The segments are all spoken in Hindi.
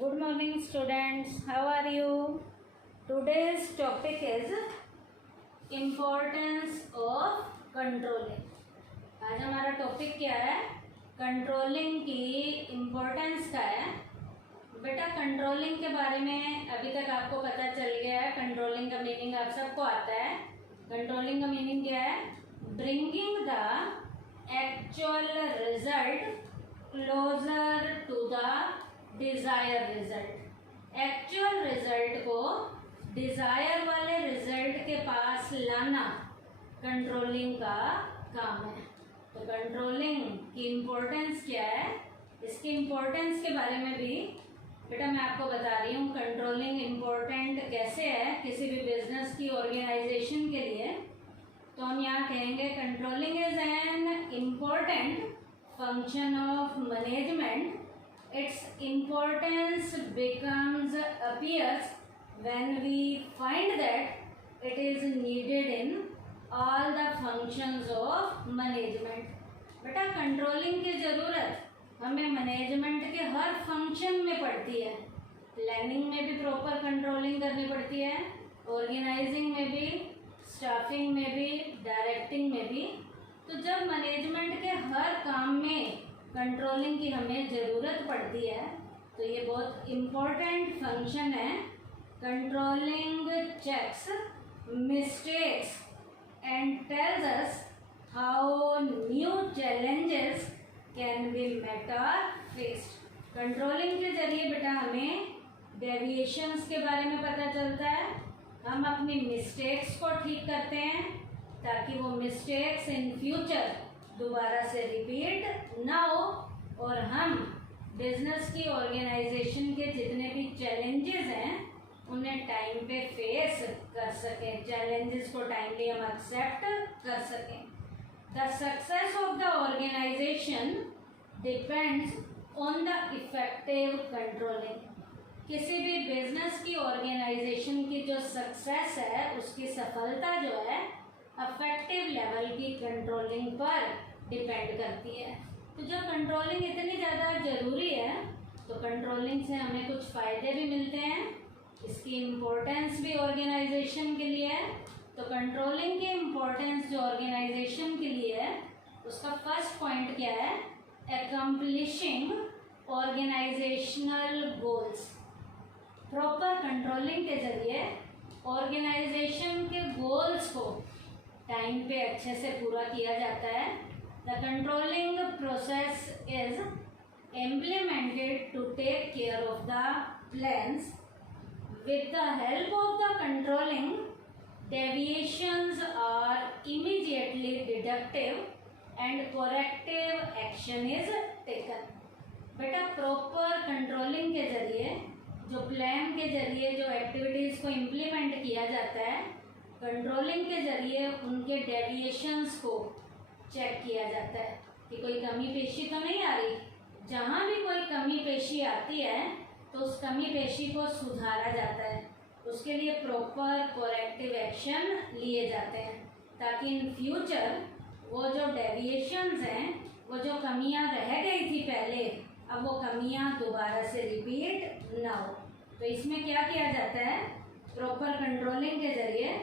Good morning students, how are you? Today's topic is importance of controlling. आज हमारा टॉपिक क्या है? कंट्रोलिंग की इम्पोर्टेंस का है। बेटा कंट्रोलिंग के बारे में अभी तक आपको पता चल गया है। कंट्रोलिंग का मीनिंग आप सबको आता है। कंट्रोलिंग का मीनिंग क्या है? Bringing the actual result closer to the desire result. Actual result को डिजायर वाले रिजल्ट के पास लाना कंट्रोलिंग का काम है। तो कंट्रोलिंग की इम्पोर्टेंस क्या है, इसकी इम्पोर्टेंस के बारे में भी बेटा मैं आपको बता रही हूँ। कंट्रोलिंग इम्पोर्टेंट कैसे है किसी भी बिजनेस की ऑर्गेनाइजेशन के लिए, तो हम यहाँ कहेंगे controlling is an important function of management. Its importance becomes appears when we find that it is needed in all the functions of management. बेटा कंट्रोलिंग की ज़रूरत हमें मैनेजमेंट के हर फंक्शन में पड़ती है। प्लानिंग में भी प्रॉपर कंट्रोलिंग करनी पड़ती है, ऑर्गेनाइजिंग में भी, स्टाफिंग में भी, डायरेक्टिंग में भी। तो जब मैनेजमेंट के हर काम में कंट्रोलिंग की हमें ज़रूरत पड़ती है तो ये बहुत इम्पोर्टेंट फंक्शन है। Controlling checks mistakes and tells us how new challenges can be met और फेस्ड। कंट्रोलिंग के जरिए बेटा हमें डेविएशंस के बारे में पता चलता है। हम अपनी मिस्टेक्स को ठीक करते हैं ताकि वो मिस्टेक्स इन फ्यूचर दोबारा से रिपीट ना हो और हम बिजनेस की ऑर्गेनाइजेशन के जितने भी चैलेंजेस हैं उन्हें टाइम पे फेस कर सकें, चैलेंजेस को टाइमली हम एक्सेप्ट कर सकें। The success of the organisation depends on the effective controlling. किसी भी बिजनेस की ऑर्गेनाइजेशन की जो सक्सेस है उसकी सफलता जो है अफेक्टिव लेवल की कंट्रोलिंग पर डिपेंड करती है। तो जब कंट्रोलिंग इतनी ज़्यादा ज़रूरी है तो कंट्रोलिंग से हमें कुछ फ़ायदे भी मिलते हैं, इसकी इम्पोर्टेंस भी ऑर्गेनाइजेशन के लिए है। तो कंट्रोलिंग की इम्पोर्टेंस जो ऑर्गेनाइजेशन के लिए है उसका फर्स्ट पॉइंट क्या है? Accomplishing organisational goals. Proper controlling के जरिए ऑर्गेनाइजेशन के गोल्स को टाइम पे अच्छे से पूरा किया जाता है। The controlling process is implemented to take care of the plans. With the help of the controlling deviations are immediately deductive and corrective action is taken. बेटा प्रॉपर कंट्रोलिंग के जरिए जो प्लान के जरिए जो एक्टिविटीज़ को इम्प्लीमेंट किया जाता है, कंट्रोलिंग के जरिए उनके डेविएशंस को चेक किया जाता है कि कोई कमी पेशी तो नहीं आ रही। जहाँ भी कोई कमी पेशी आती है तो उस कमी पेशी को सुधारा जाता है, उसके लिए प्रॉपर करेक्टिव एक्शन लिए जाते हैं ताकि इन फ्यूचर वो जो डेविएशंस हैं, वो जो कमियाँ रह गई थी पहले, अब वो कमियाँ दोबारा से रिपीट ना हो। तो इसमें क्या किया जाता है? प्रॉपर कंट्रोलिंग के जरिए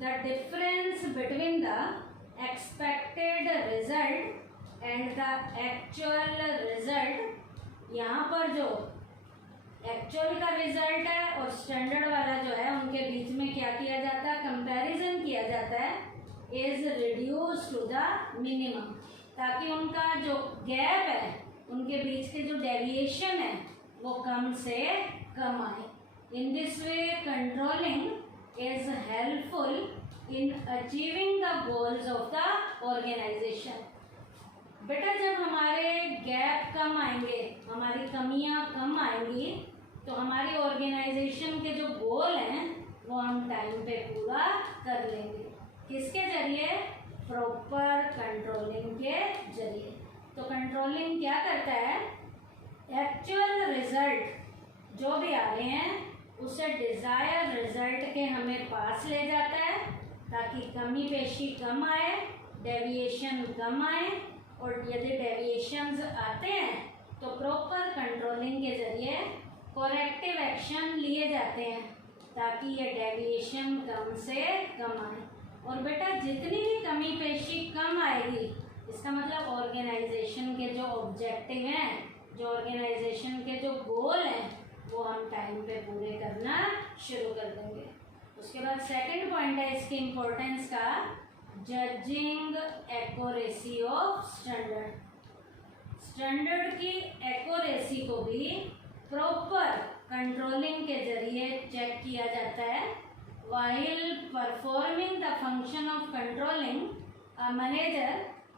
the difference between the expected result and the actual result, यहाँ पर जो एक्चुअल का रिजल्ट है और स्टैंडर्ड वाला जो है उनके बीच में क्या किया जाता है? कंपैरिजन किया जाता है, is reduce to the minimum, ताकि उनका जो गैप है, उनके बीच के जो डेविएशन है वो कम से कम आए। In this way controlling is helpful in achieving the goals of the organization. बेटा जब हमारे गैप कम आएंगे, हमारी कमियां कम आएंगी, तो हमारी ऑर्गेनाइजेशन के जो गोल हैं वो हम टाइम पे पूरा कर लेंगे। किसके जरिए? प्रॉपर कंट्रोलिंग के जरिए। तो कंट्रोलिंग क्या करता है? एक्चुअल रिजल्ट जो भी आ रहे हैं उसे डिज़ायर रिजल्ट के हमें पास ले जाता है ताकि कमी पेशी कम आए, डेविएशन कम आए, और यदि डेविएशंस आते हैं तो प्रॉपर कंट्रोलिंग के जरिए करेक्टिव एक्शन लिए जाते हैं ताकि ये डेविएशन कम से कम आए। और बेटा जितनी भी कमी पेशी कम आएगी, इसका मतलब ऑर्गेनाइजेशन के जो ऑब्जेक्टिव हैं, जो ऑर्गेनाइजेशन के जो गोल हैं, वो हम टाइम पे पूरे करना शुरू कर देंगे। उसके बाद सेकंड पॉइंट है इसकी इम्पोर्टेंस का, judging accuracy of standard. Standard की एक्यूरेसी को भी प्रॉपर कंट्रोलिंग के जरिए चेक किया जाता है। While performing the function of controlling, a manager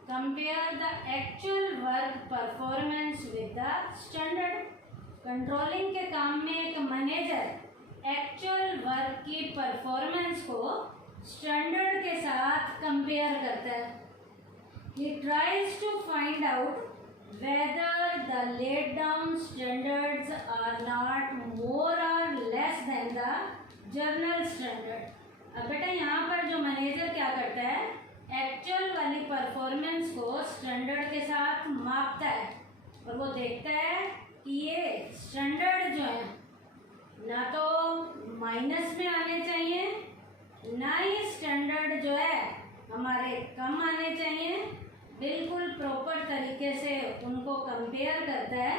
compare the actual work performance with the standard. Controlling के काम में एक मैनेजर एक्चुअल वर्क की परफॉर्मेंस को स्टैंडर्ड के साथ कंपेयर करता है। He tries to find out whether the laid down standards are not more or less than the journal standard। अब बेटा यहाँ पर जो मैनेजर क्या करता है, एक्चुअल वाली परफॉर्मेंस को स्टैंडर्ड के साथ मापता है और वो देखता है कि ये स्टैंडर्ड जो है ना तो माइनस में आने चाहिए, ना ही स्टैंडर्ड जो है हमारे कम आने चाहिए। बिल्कुल प्रॉपर तरीके से उनको कंपेयर करता है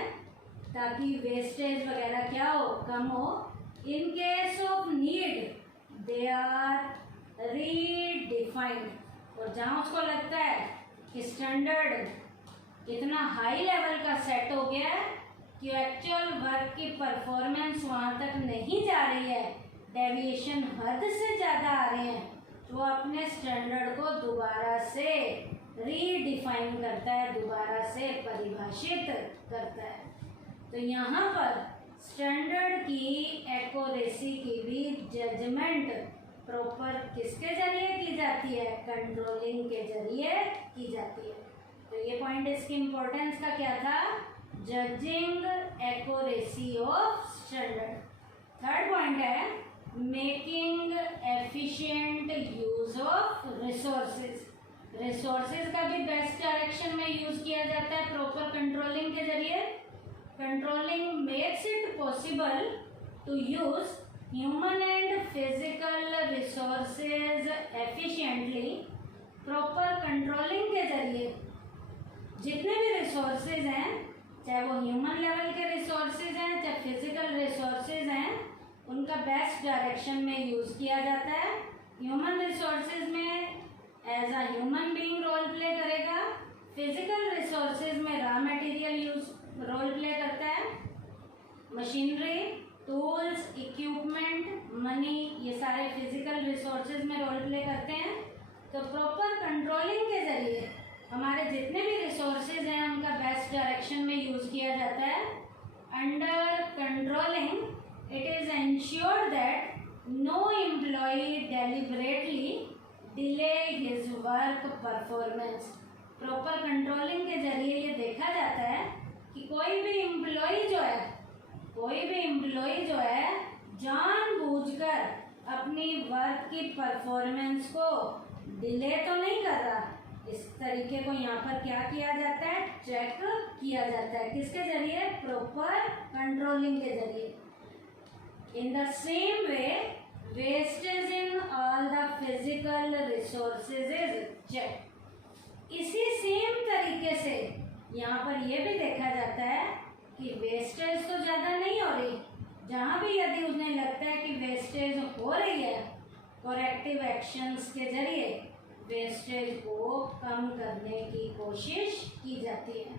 ताकि वेस्टेज वगैरह क्या हो, कम हो। In case of need they are redefined. और जहाँ उसको लगता है कि स्टैंडर्ड इतना हाई लेवल का सेट हो गया है कि एक्चुअल वर्क की परफॉर्मेंस वहाँ तक नहीं जा रही है, डेविएशन हद से ज़्यादा आ रहे हैं, तो अपने स्टैंडर्ड को दोबारा से रीडिफाइन करता है, दोबारा से परिभाषित करता है। तो यहाँ पर स्टैंडर्ड की एक्यूरेसी की भी जजमेंट प्रॉपर किसके जरिए की जाती है, कंट्रोलिंग के जरिए की जाती है। तो ये पॉइंट इसकी इम्पोर्टेंस का क्या था, judging accuracy of standard. Third point है making efficient use of resources. Resources का भी बेस्ट डायरेक्शन में यूज किया जाता है प्रॉपर कंट्रोलिंग के जरिए। Controlling makes it possible to use human and physical resources efficiently. Proper controlling के जरिए जितने भी रिसोर्सेज हैं, चाहे वो ह्यूमन लेवल के रिसोर्सेज हैं, चाहे फिजिकल रिसोर्सेज हैं, उनका बेस्ट डायरेक्शन में यूज़ किया जाता है। ह्यूमन रिसोर्सेज में as a human being role play करेगा, फिजिकल रिसोर्सेज में raw material use role play करता है, मशीनरी, टूल्स, इक्विपमेंट, मनी, ये सारे फिजिकल रिसोर्सेज में रोल प्ले करते हैं। तो प्रॉपर कंट्रोलिंग के जरिए हमारे जितने भी रिसोर्सेज हैं उनका बेस्ट डायरेक्शन में यूज़ किया जाता है। Under controlling it is ensured that no employee deliberately delay his work performance. Proper controlling के जरिए ये देखा जाता है कि कोई भी एम्प्लॉई जो है जानबूझकर अपनी वर्क की परफॉर्मेंस को डिले तो नहीं कर रहा। इस तरीके को यहाँ पर क्या किया जाता है, चेक किया जाता है। किसके जरिए, प्रॉपर कंट्रोलिंग के जरिए। In the same way wastage in all the physical resources is check. इसी सेम तरीके से यहाँ पर यह भी देखा जाता है कि वेस्टेज तो ज़्यादा नहीं हो रही। जहाँ भी यदि उन्हें लगता है कि वेस्टेज हो रही है, करेक्टिव एक्शंस के जरिए वेस्टेज को कम करने की कोशिश की जाती है।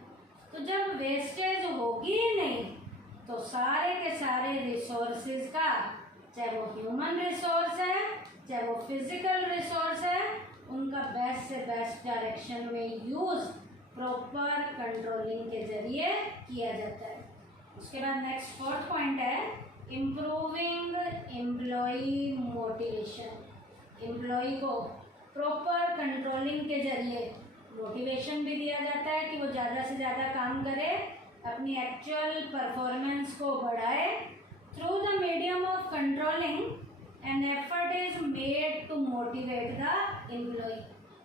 तो जब वेस्टेज होगी ही नहीं तो सारे के सारे रिसोर्सेज का, चाहे वो ह्यूमन रिसोर्स है, चाहे वो फिजिकल रिसोर्स है, उनका बेस्ट से बेस्ट डायरेक्शन में यूज़ प्रॉपर कंट्रोलिंग के जरिए किया जाता है। उसके बाद नेक्स्ट फोर्थ पॉइंट है इम्प्रूविंग एम्प्लॉई मोटिवेशन। एम्प्लॉई को प्रॉपर कंट्रोलिंग के जरिए मोटिवेशन भी दिया जाता है कि वो ज़्यादा से ज़्यादा काम करे, अपनी एक्चुअल परफॉर्मेंस को बढ़ाए। Through the medium of controlling an effort is made to motivate the employ.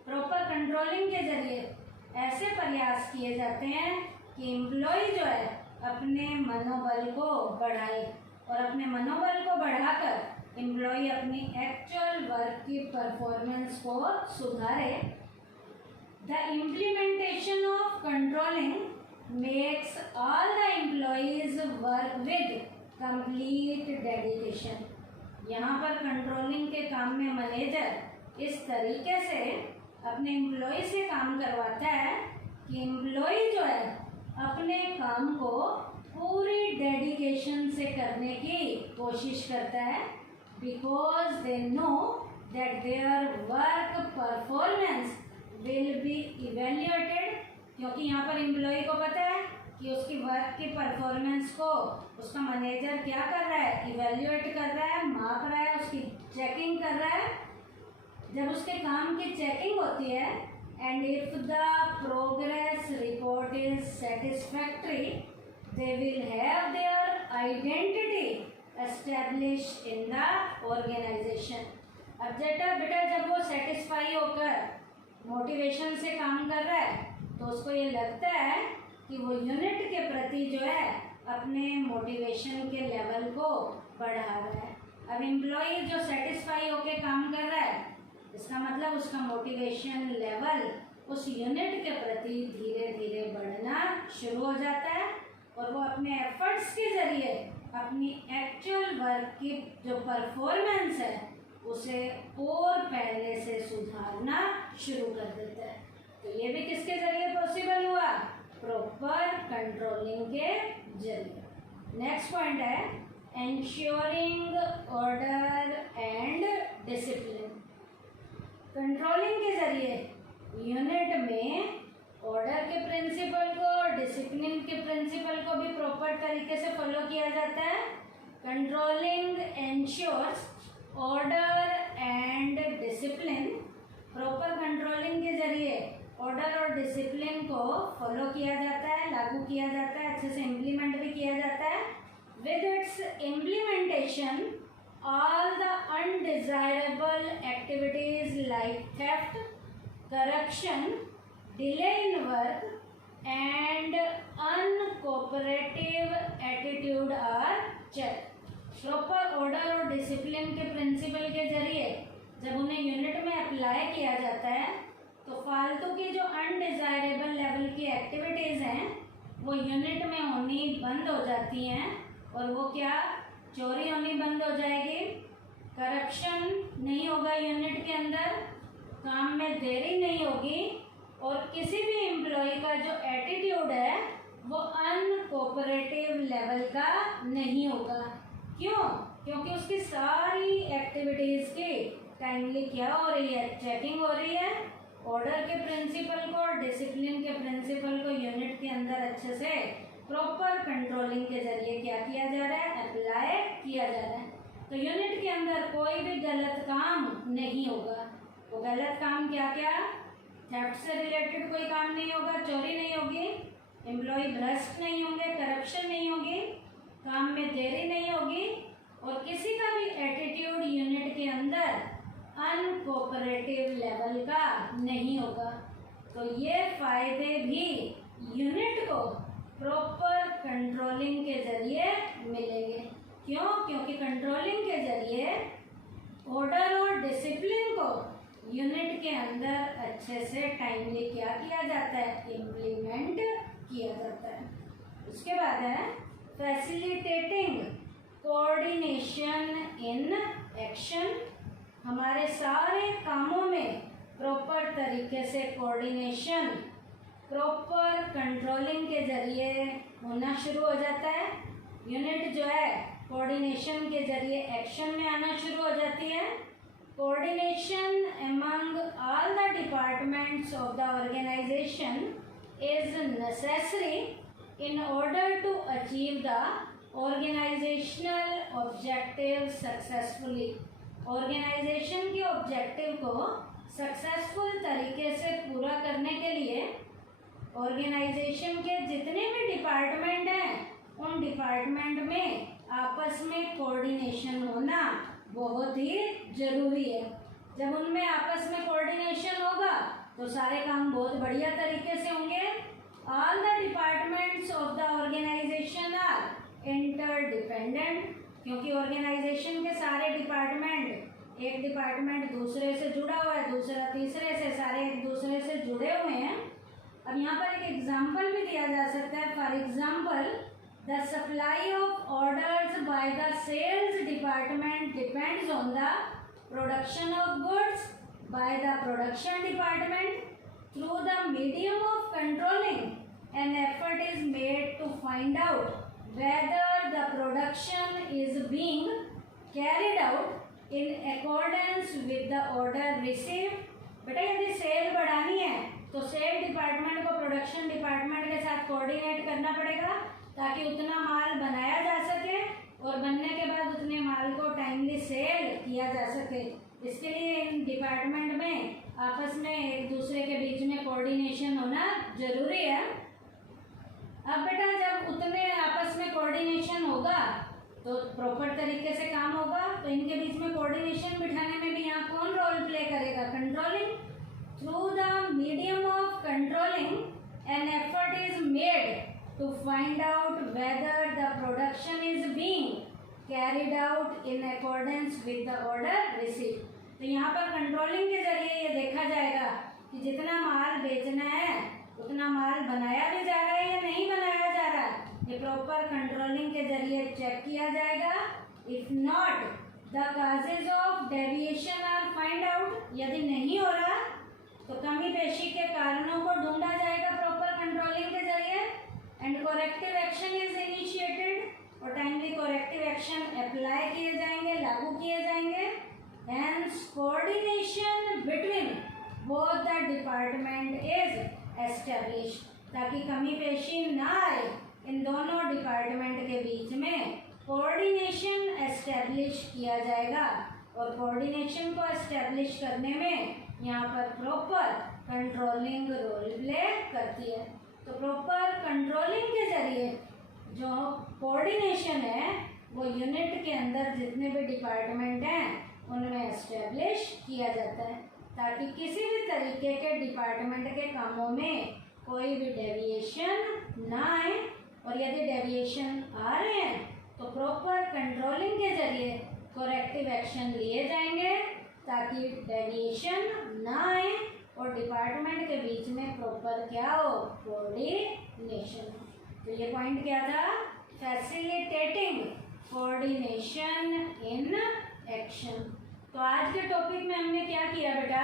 Proper controlling के जरिए ऐसे प्रयास किए जाते हैं कि एम्प्लॉय जो है अपने मनोबल को बढ़ाए और अपने मनोबल को बढ़ाकर एम्प्लॉय अपनी एक्चुअल वर्क की परफॉर्मेंस को सुधारे। The implementation of controlling makes all the employees work with complete dedication. यहाँ पर कंट्रोलिंग के काम में मैनेजर इस तरीके से अपने एम्प्लॉय से काम करवाता है कि एम्प्लॉय जो है अपने काम को पूरी डेडिकेशन से करने की कोशिश करता है, because they know that their work performance will be evaluated. क्योंकि यहाँ पर एम्प्लॉय को पता है कि उसकी वर्क की परफॉर्मेंस को उसका मैनेजर क्या कर रहा है, इवेल्युएट कर रहा है, माप रहा है, उसकी चेकिंग कर रहा है। जब उसके काम की चेकिंग होती है and if the progress report is satisfactory they will have their identity establish in the organization. अब बेटा जब वो सेटिस्फाई होकर मोटिवेशन से काम कर रहा है तो उसको ये लगता है कि वो यूनिट के प्रति जो है अपने मोटिवेशन के लेवल को बढ़ा रहा है। अब एम्प्लॉय जो सेटिस्फाई होकर काम कर रहा है इसका मतलब उसका मोटिवेशन लेवल उस यूनिट के प्रति धीरे धीरे बढ़ना शुरू हो जाता है और वो अपने एफर्ट्स के ज़रिए अपनी एक्चुअल वर्क की जो परफॉर्मेंस है उसे और पहले से सुधारना शुरू कर देता है। तो ये भी किसके ज़रिए पॉसिबल हुआ, प्रॉपर कंट्रोलिंग के जरिए। नेक्स्ट पॉइंट है ensuring order and discipline. Controlling के जरिए यूनिट में ऑर्डर के प्रिंसिपल को, डिसिप्लिन के प्रिंसिपल को भी प्रॉपर तरीके से फॉलो किया जाता है। Controlling ensures order and discipline. Proper controlling के जरिए ऑर्डर और डिसिप्लिन को फॉलो किया जाता है, लागू किया जाता है, अच्छे से इम्प्लीमेंट भी किया जाता है। With its implementation all the undesirable activities like theft, corruption, delay in work and uncooperative attitude are checked। Proper order और डिसिप्लिन के प्रिंसिपल के जरिए जब उन्हें यूनिट में अप्लाई किया जाता है तो फालतू की जो अनडिजायरेबल लेवल की एक्टिविटीज़ हैं वो यूनिट में होनी बंद हो जाती हैं। और वो क्या, चोरी होनी बंद हो जाएगी, करप्शन नहीं होगा यूनिट के अंदर, काम में देरी नहीं होगी और किसी भी एम्प्लॉय का जो एटीट्यूड है वो अनकोऑपरेटिव लेवल का नहीं होगा। क्यों? क्योंकि उसकी सारी एक्टिविटीज़ की टाइमली क्या हो रही है, चेकिंग हो रही है। ऑर्डर के प्रिंसिपल को और डिसिप्लिन के प्रिंसिपल को यूनिट के अंदर अच्छे से प्रॉपर कंट्रोलिंग के जरिए क्या किया जा रहा है, अप्लाई किया जा रहा है। तो यूनिट के अंदर कोई भी गलत काम नहीं होगा। वो गलत काम क्या क्या, थेफ्ट से रिलेटेड कोई काम नहीं होगा, चोरी नहीं होगी, एम्प्लॉय भ्रष्ट नहीं होंगे, करप्शन नहीं होगी, काम में देरी नहीं होगी और किसी का भी एटीट्यूड यूनिट के अंदर अनकोऑपरेटिव लेवल का नहीं होगा। तो ये फायदे भी यूनिट को प्रॉपर कंट्रोलिंग के जरिए मिलेंगे। क्यों? क्योंकि कंट्रोलिंग के जरिए ऑर्डर और डिसिप्लिन को यूनिट के अंदर अच्छे से टाइमली क्या किया जाता है, इम्प्लीमेंट किया जाता है। उसके बाद है फैसिलिटेटिंग कोऑर्डिनेशन इन एक्शन। हमारे सारे कामों में प्रॉपर तरीके से कोऑर्डिनेशन प्रॉपर कंट्रोलिंग के जरिए होना शुरू हो जाता है। यूनिट जो है कोऑर्डिनेशन के जरिए एक्शन में आना शुरू हो जाती है। Coordination among all the departments of the organization is necessary in order to achieve the organizational objective successfully. Organization के ऑब्जेक्टिव को सक्सेसफुल तरीके से पूरा करने के लिए ऑर्गेनाइजेशन के जितने भी डिपार्टमेंट हैं उन डिपार्टमेंट में आपस में कोऑर्डिनेशन होना बहुत ही ज़रूरी है। जब उनमें आपस में कोऑर्डिनेशन होगा तो सारे काम बहुत बढ़िया तरीके से होंगे। All the departments of the organization interdependent, क्योंकि ऑर्गेनाइजेशन के सारे डिपार्टमेंट, एक डिपार्टमेंट दूसरे से जुड़ा हुआ है, दूसरा तीसरे से, सारे एक दूसरे से जुड़े हुए हैं। अब यहाँ पर एक एग्जाम्पल भी दिया जा सकता है। For example, the supply of orders by the sales department depends on the production of goods by the production department. Through the medium of controlling an effort is made to find out whether the production is being carried out in accordance with the order received। बेटा यदि सेल बढ़ानी है तो सेल डिपार्टमेंट को प्रोडक्शन डिपार्टमेंट के साथ कोऑर्डिनेट करना पड़ेगा ताकि उतना माल बनाया जा सके और बनने के बाद उतने माल को टाइमली सेल किया जा सके। इसके लिए इन डिपार्टमेंट में आपस में एक दूसरे के बीच में कोऑर्डिनेशन होना जरूरी है। अब बेटा जब उतने आपस में कोऑर्डिनेशन होगा तो प्रॉपर तरीके से काम होगा। तो इनके बीच में कोऑर्डिनेशन बिठाने में भी यहाँ कौन रोल प्ले करेगा? Controlling. Through the medium of controlling an effort is made to find out whether the production is being carried out in accordance with the order receive. तो यहाँ पर कंट्रोलिंग के जरिए ये देखा जाएगा कि जितना माल बेचना है उतना माल बनाया भी जा रहा है या नहीं बनाया जा रहा है। ये प्रॉपर कंट्रोलिंग के जरिए चेक किया जाएगा। If not the causes of deviation are find out. यदि नहीं हो रहा तो कमी पेशी के कारणों को ढूंढा जाएगा प्रॉपर कंट्रोलिंग के जरिए। एंड कोरेक्टिव एक्शन इज इनिशिएटेड और टाइमली कोरेक्टिव एक्शन अप्लाई किए जाएंगे, लागू किए जाएंगे। Hence coordination between both the department is establish, ताकि कमी पेशी ना आए इन दोनों डिपार्टमेंट के बीच में कोऑर्डिनेशन एस्टेब्लिश किया जाएगा। और कोऑर्डिनेशन को एस्टेब्लिश करने में यहाँ पर प्रॉपर कंट्रोलिंग रोल प्ले करती है। तो प्रॉपर कंट्रोलिंग के जरिए जो कोऑर्डिनेशन है वो यूनिट के अंदर जितने भी डिपार्टमेंट हैं उनमें एस्टेब्लिश किया जाता है ताकि किसी भी तरीके के डिपार्टमेंट के कामों में कोई भी डेविएशन ना आए। और यदि डेविएशन आ रहे हैं तो प्रॉपर कंट्रोलिंग के जरिए कोरेक्टिव एक्शन लिए जाएंगे ताकि डेविएशन ना आए और डिपार्टमेंट के बीच में प्रॉपर क्या हो? कोऑर्डिनेशन। तो ये पॉइंट क्या था? Facilitating coordination in action. तो आज के टॉपिक में हमने क्या किया बेटा?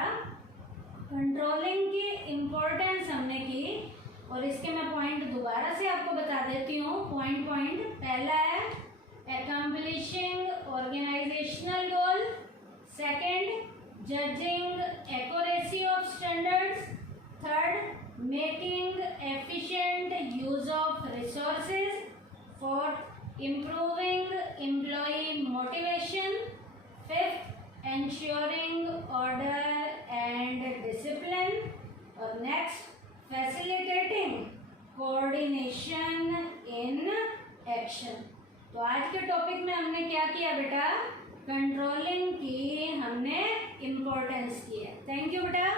कंट्रोलिंग की इम्पोर्टेंस हमने की और इसके मैं पॉइंट दोबारा से आपको बता देती हूँ। पॉइंट पहला है accomplishing organisational goal, second judging accuracy of standards, third making efficient use of resources, fourth improving employee motivation, fifth ensuring order and discipline, और next facilitating coordination in action। तो आज के टॉपिक में हमने क्या किया बेटा? कंट्रोलिंग की हमने इम्पोर्टेंस की है। थैंक यू बेटा।